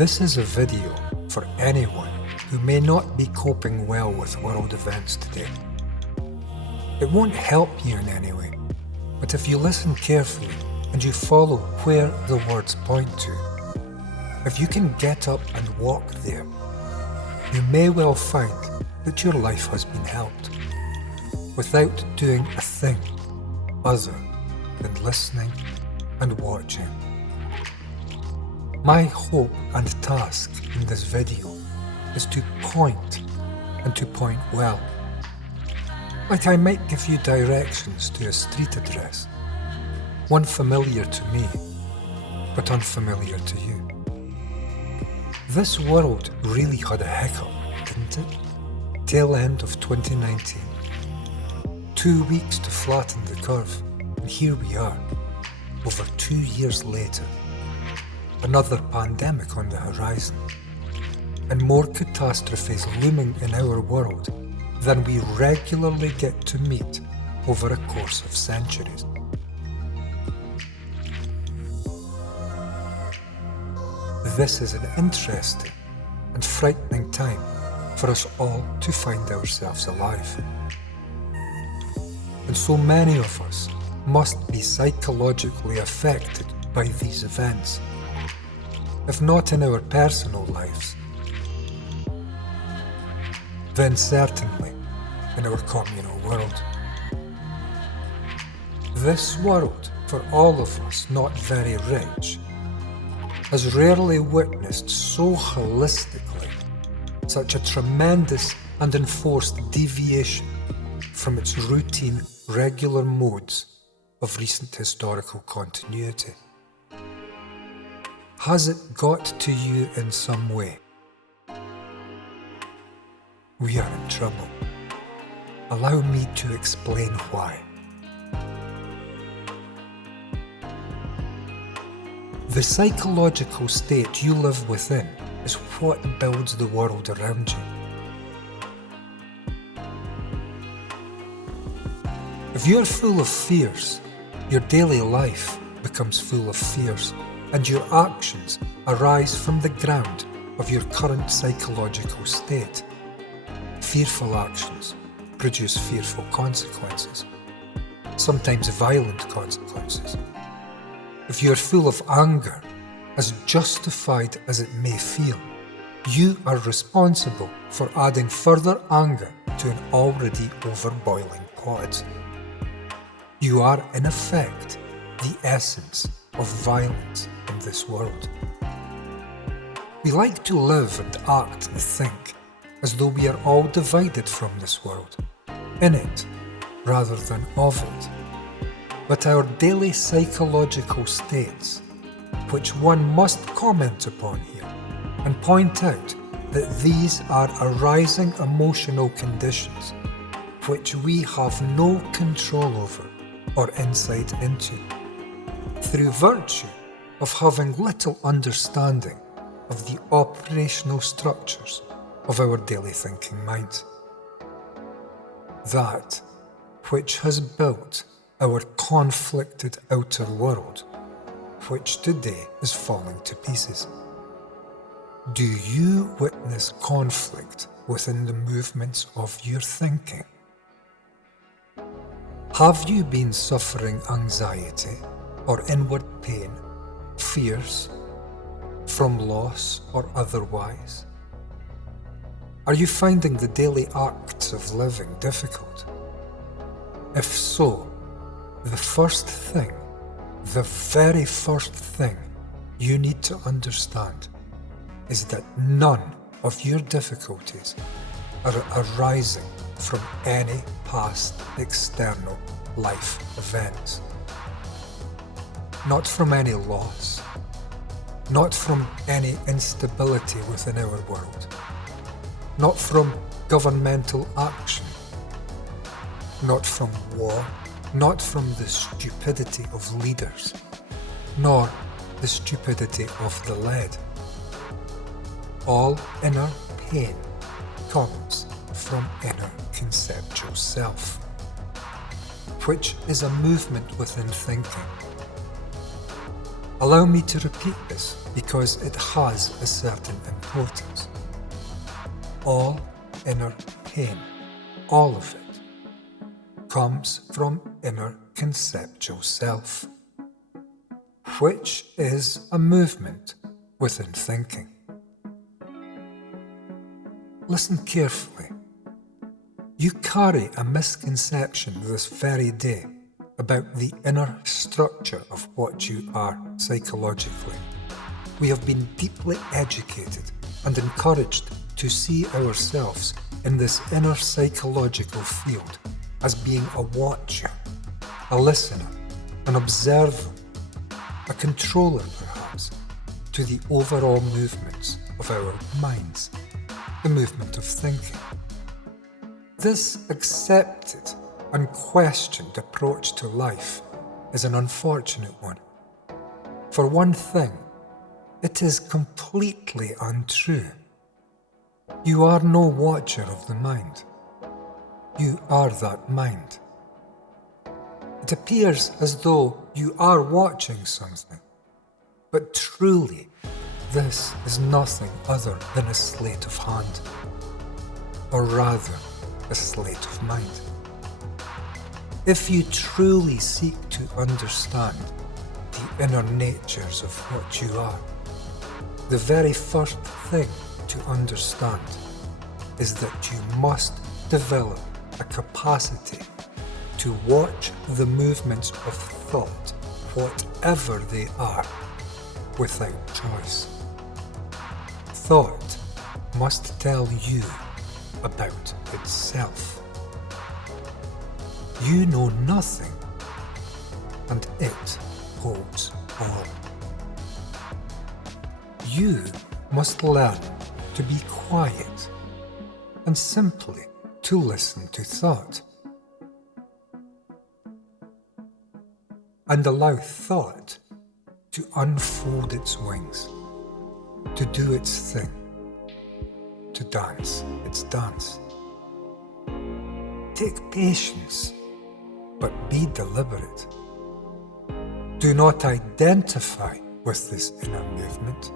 This is a video for anyone who may not be coping well with world events today. It won't help you in any way, but if you listen carefully and you follow where the words point to, if you can get up and walk there, you may well find that your life has been helped without doing a thing other than listening and watching. My hope and task in this video is to point, and to point well. Like I might give you directions to a street address, one familiar to me, but unfamiliar to you. This world really had a hiccup, didn't it? Tail end of 2019. 2 weeks to flatten the curve, and here we are, over 2 years later. Another pandemic on the horizon, and more catastrophes looming in our world than we regularly get to meet over a course of centuries. This is an interesting and frightening time for us all to find ourselves alive. And so many of us must be psychologically affected by these events, if not in our personal lives, then certainly in our communal world. This world, for all of us not very rich, has rarely witnessed so holistically such a tremendous and enforced deviation from its routine, regular modes of recent historical continuity. Has it got to you in some way? We are in trouble. Allow me to explain why. The psychological state you live within is what builds the world around you. If you are full of fears, your daily life becomes full of fears, and your actions arise from the ground of your current psychological state. Fearful actions produce fearful consequences, sometimes violent consequences. If you are full of anger, as justified as it may feel, you are responsible for adding further anger to an already overboiling pot. You are, in effect, the essence of violence in this world. We like to live and act and think as though we are all divided from this world, in it rather than of it. But our daily psychological states, which one must comment upon here, and point out that these are arising emotional conditions which we have no control over or insight into, through virtue of having little understanding of the operational structures of our daily thinking mind. That which has built our conflicted outer world, which today is falling to pieces. Do you witness conflict within the movements of your thinking? Have you been suffering anxiety or inward pain, fears, from loss or otherwise? Are you finding the daily acts of living difficult? If so, the very first thing you need to understand is that none of your difficulties are arising from any past external life events. Not from any loss, not from any instability within our world, not from governmental action, not from war, not from the stupidity of leaders, nor the stupidity of the led. All inner pain comes from inner conceptual self, which is a movement within thinking. Allow me to repeat this because it has a certain importance. All inner pain, all of it, comes from inner conceptual self, which is a movement within thinking. Listen carefully. You carry a misconception this very day about the inner structure of what you are psychologically. We have been deeply educated and encouraged to see ourselves in this inner psychological field as being a watcher, a listener, an observer, a controller perhaps, to the overall movements of our minds, the movement of thinking. This accepted, unquestioned approach to life is an unfortunate one. For one thing, it is completely untrue. You are no watcher of the mind. You are that mind. It appears as though you are watching something, but truly, this is nothing other than a sleight of hand, or rather, a sleight of mind. If you truly seek to understand the inner natures of what you are, the very first thing to understand is that you must develop a capacity to watch the movements of thought, whatever they are, without choice. Thought must tell you about itself. You know nothing, and it holds all. You must learn to be quiet and simply to listen to thought, and allow thought to unfold its wings, to do its thing, to dance its dance. Take patience, but be deliberate. Do not identify with this inner movement,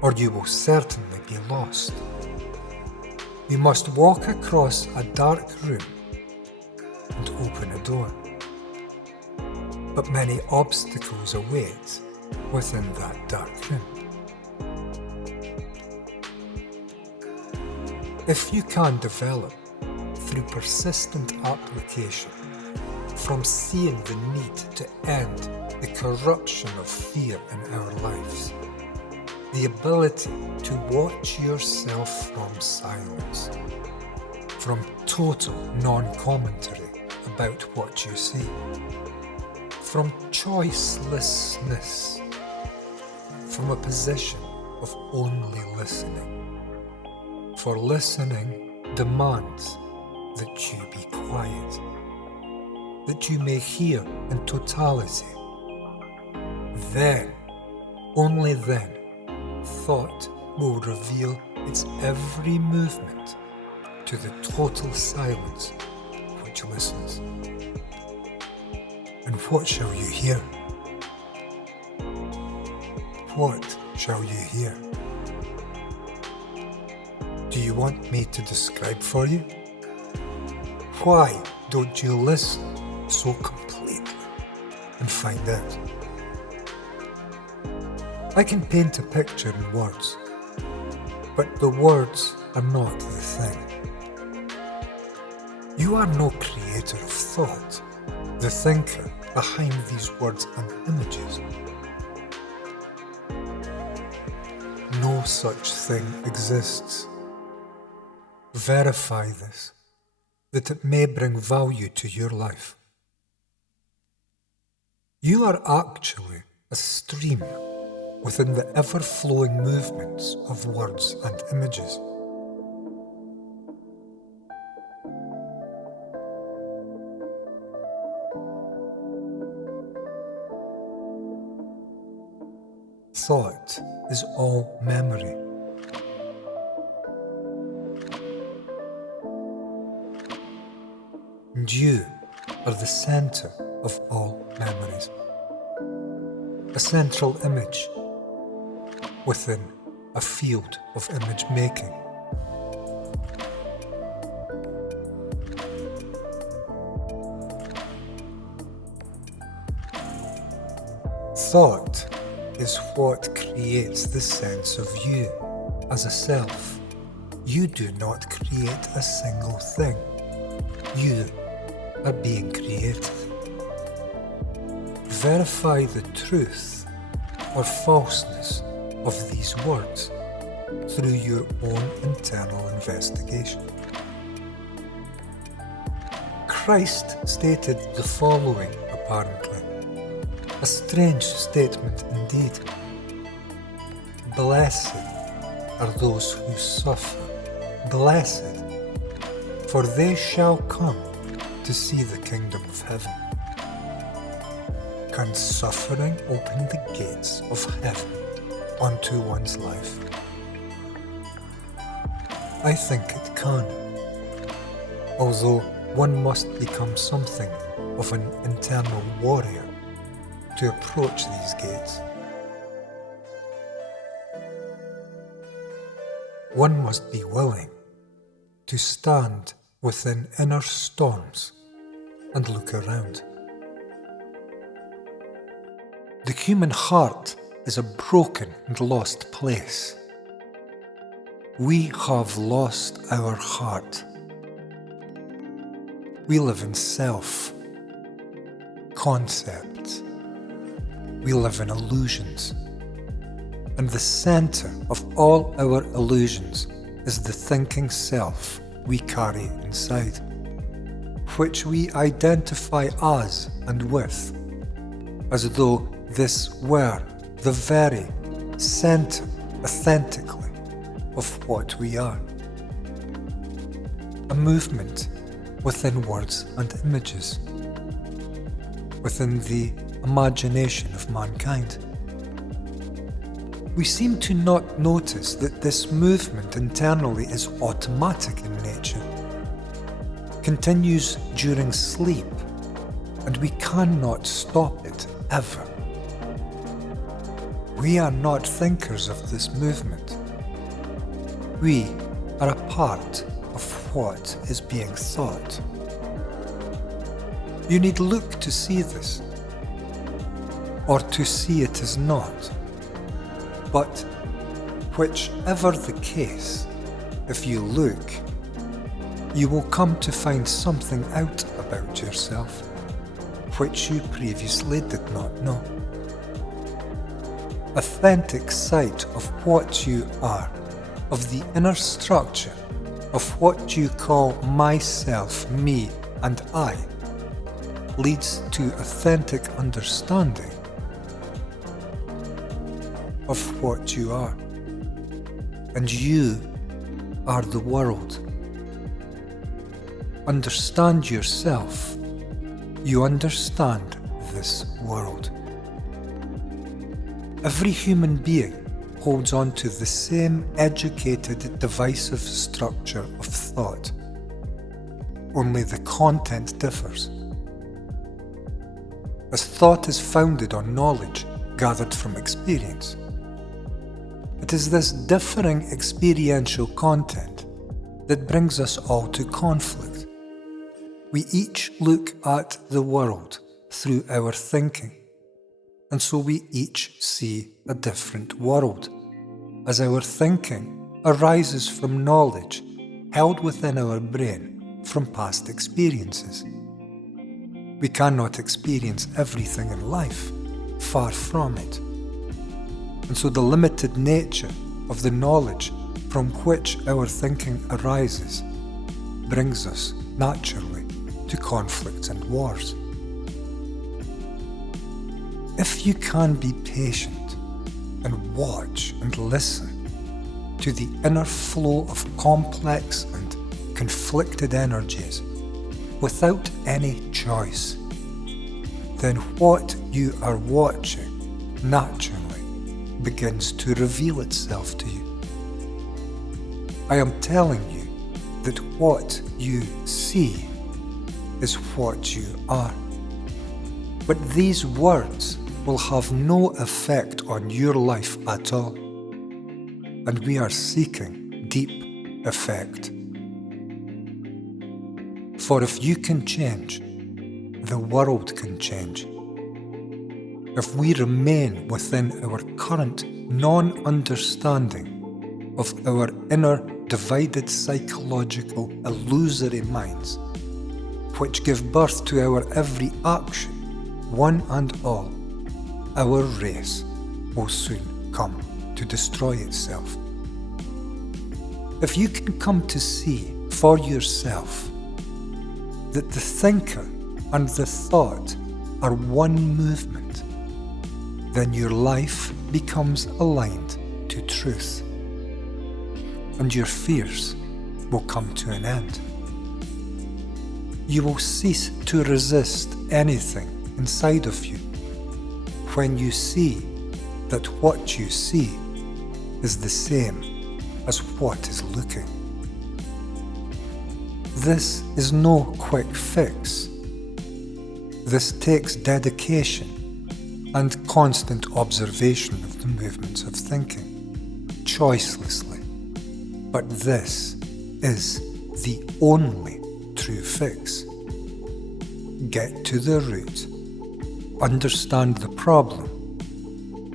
or you will certainly be lost. You must walk across a dark room and open a door. But many obstacles await within that dark room. If you can develop, through persistent application, from seeing the need to end the corruption of fear in our lives, the ability to watch yourself from silence, from total non-commentary about what you see, from choicelessness, from a position of only listening. For listening demands that you be quiet, that you may hear in totality. Then, only then, thought will reveal its every movement to the total silence which listens. And what shall you hear? What shall you hear? Do you want me to describe for you? Why don't you listen so completely and find out? I can paint a picture in words, but the words are not the thing. You are no creator of thought, the thinker behind these words and images. No such thing exists. Verify this, that it may bring value to your life. You are actually a stream within the ever-flowing movements of words and images. Thought is all memory. And you are the center of all memories. a central image within a field of image making. Thought is what creates the sense of you as a self. You do not create a single thing. You are being created. Verify the truth or falseness of these words through your own internal investigation. Christ stated the following, apparently, a strange statement indeed. Blessed are those who suffer. Blessed, for they shall come to see the kingdom of heaven. Can suffering open the gates of heaven onto one's life? I think it can, although one must become something of an internal warrior to approach these gates. One must be willing to stand within inner storms and look around. The human heart is a broken and lost place. We have lost our heart. We live in self, concepts. We live in illusions. And the center of all our illusions is the thinking self we carry inside, which we identify as and with, as though this were the very center, authentically, of what we are. A movement within words and images, within the imagination of mankind. We seem to not notice that this movement internally is automatic in nature, continues during sleep, and we cannot stop it ever. We are not thinkers of this movement. We are a part of what is being thought. You need look to see this, or to see it as not. But whichever the case, if you look, you will come to find something out about yourself which you previously did not know. Authentic sight of what you are, of the inner structure of what you call myself, me, and I, leads to authentic understanding of what you are. And you are the world. Understand yourself. You understand this world. Every human being holds on to the same educated, divisive structure of thought. Only the content differs. As thought is founded on knowledge gathered from experience, it is this differing experiential content that brings us all to conflict. We each look at the world through our thinking, and so we each see a different world, as our thinking arises from knowledge held within our brain from past experiences. We cannot experience everything in life, far from it. And so the limited nature of the knowledge from which our thinking arises brings us naturally to conflicts and wars. If you can be patient and watch and listen to the inner flow of complex and conflicted energies without any choice, then what you are watching naturally begins to reveal itself to you. I am telling you that what you see is what you are. But these words will have no effect on your life at all. And we are seeking deep effect. For if you can change, the world can change. If we remain within our current non-understanding of our inner divided psychological illusory minds, which give birth to our every action, one and all, our race will soon come to destroy itself. If you can come to see for yourself that the thinker and the thought are one movement, then your life becomes aligned to truth, and your fears will come to an end. You will cease to resist anything inside of you when you see that what you see is the same as what is looking. This is no quick fix. This takes dedication and constant observation of the movements of thinking, choicelessly. But this is the only true fix. Get to the root, understand the problem,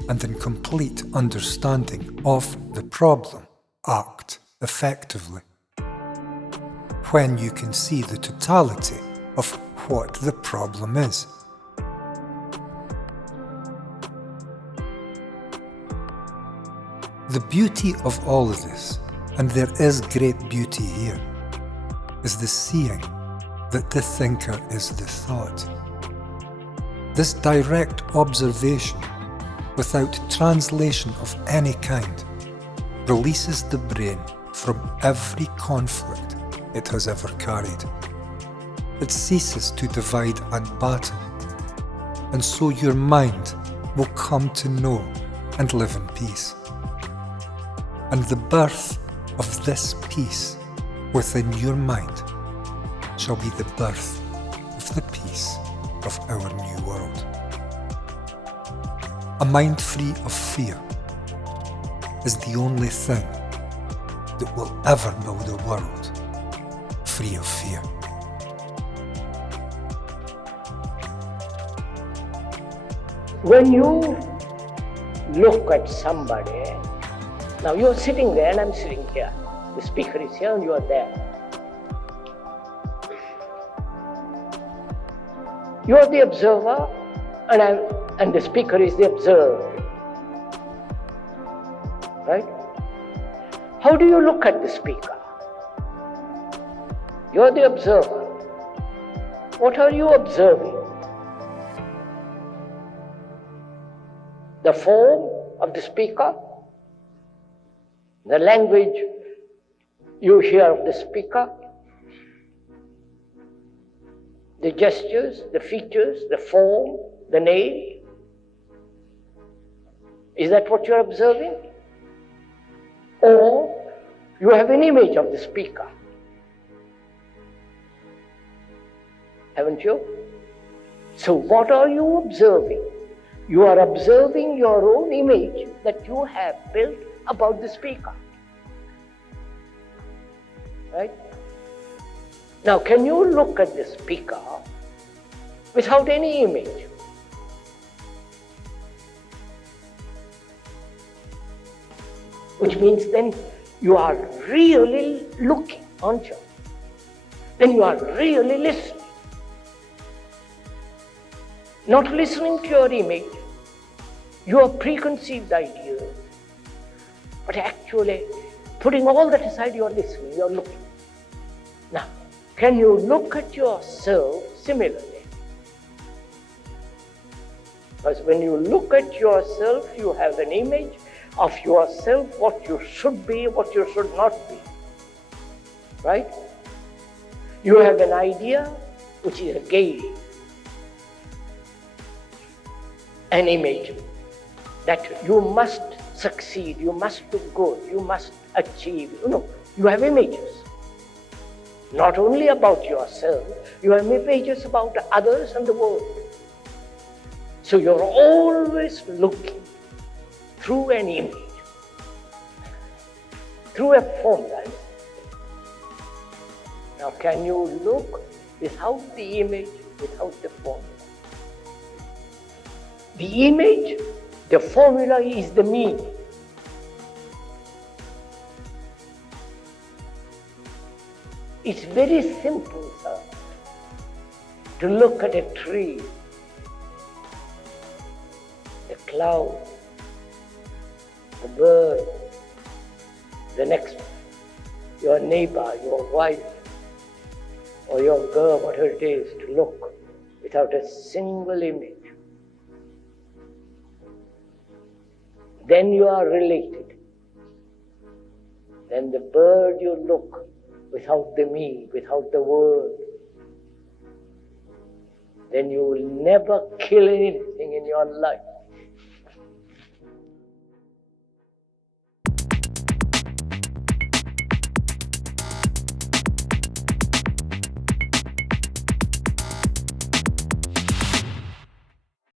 and in complete understanding of the problem, act effectively. When you can see the totality of what the problem is. The beauty of all of this, and there is great beauty here, is the seeing that the thinker is the thought. This direct observation, without translation of any kind, releases the brain from every conflict it has ever carried. It ceases to divide and battle, and so your mind will come to know and live in peace. And the birth of this peace within your mind shall be the birth of the peace of our new world. A mind free of fear is the only thing that will ever build a world free of fear. When you look at somebody, now you're sitting there and I'm sitting here. The speaker is here and you are there. You are the observer and the speaker is the observed. Right? How do you look at the speaker? You're the observer. What are you observing? The form of the speaker? The language you hear of the speaker? The gestures, the features, the form, the name? Is that what you're observing? Or you have an image of the speaker? Haven't you? So what are you observing? You are observing your own image that you have built about the speaker. Right? Now, can you look at the speaker without any image? Which means then you are really looking, aren't you? Then you are really listening. Not listening to your image, your preconceived ideas, but actually putting all that aside, you're listening, you're looking. Now, can you look at yourself similarly? Because when you look at yourself, you have an image of yourself, what you should be, what you should not be. Right? You have an idea, which is a gaze, an image that you must succeed, you must do good, you must achieve. You have images. Not only about yourself, you have images about others and the world. So you're always looking through an image, through a formula. Now can you look without the image, without the formula? The image, the formula is the meaning. It's very simple, sir, to look at a tree, the cloud, the bird, the next, your neighbor, your wife, or your girl, whatever it is, to look without a single image. Then you are related. Then the bird you look without the me, without the word. Then you will never kill anything in your life.